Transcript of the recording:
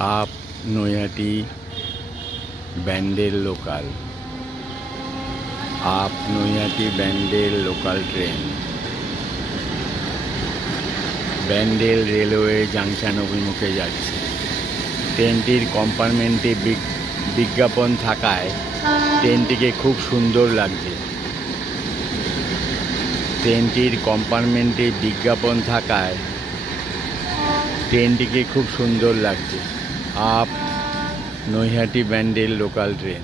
আপ Naihati Bandel local. Up Naihati Bandel local train Bandel railway junction অভিমুখে যাচ্ছে। ট্রেনটির কম্পার্টমেন্টে বিজ্ঞাপন থাকায় ট্রেনটিকে খুব সুন্দর লাগছে। ট্রেনটির কম্পার্টমেন্টে বিজ্ঞাপন থাকায় ট্রেনটিকে খুব সুন্দর লাগছে। আপ নৈহাটি ব্যান্ডেল লোকাল ট্রেন।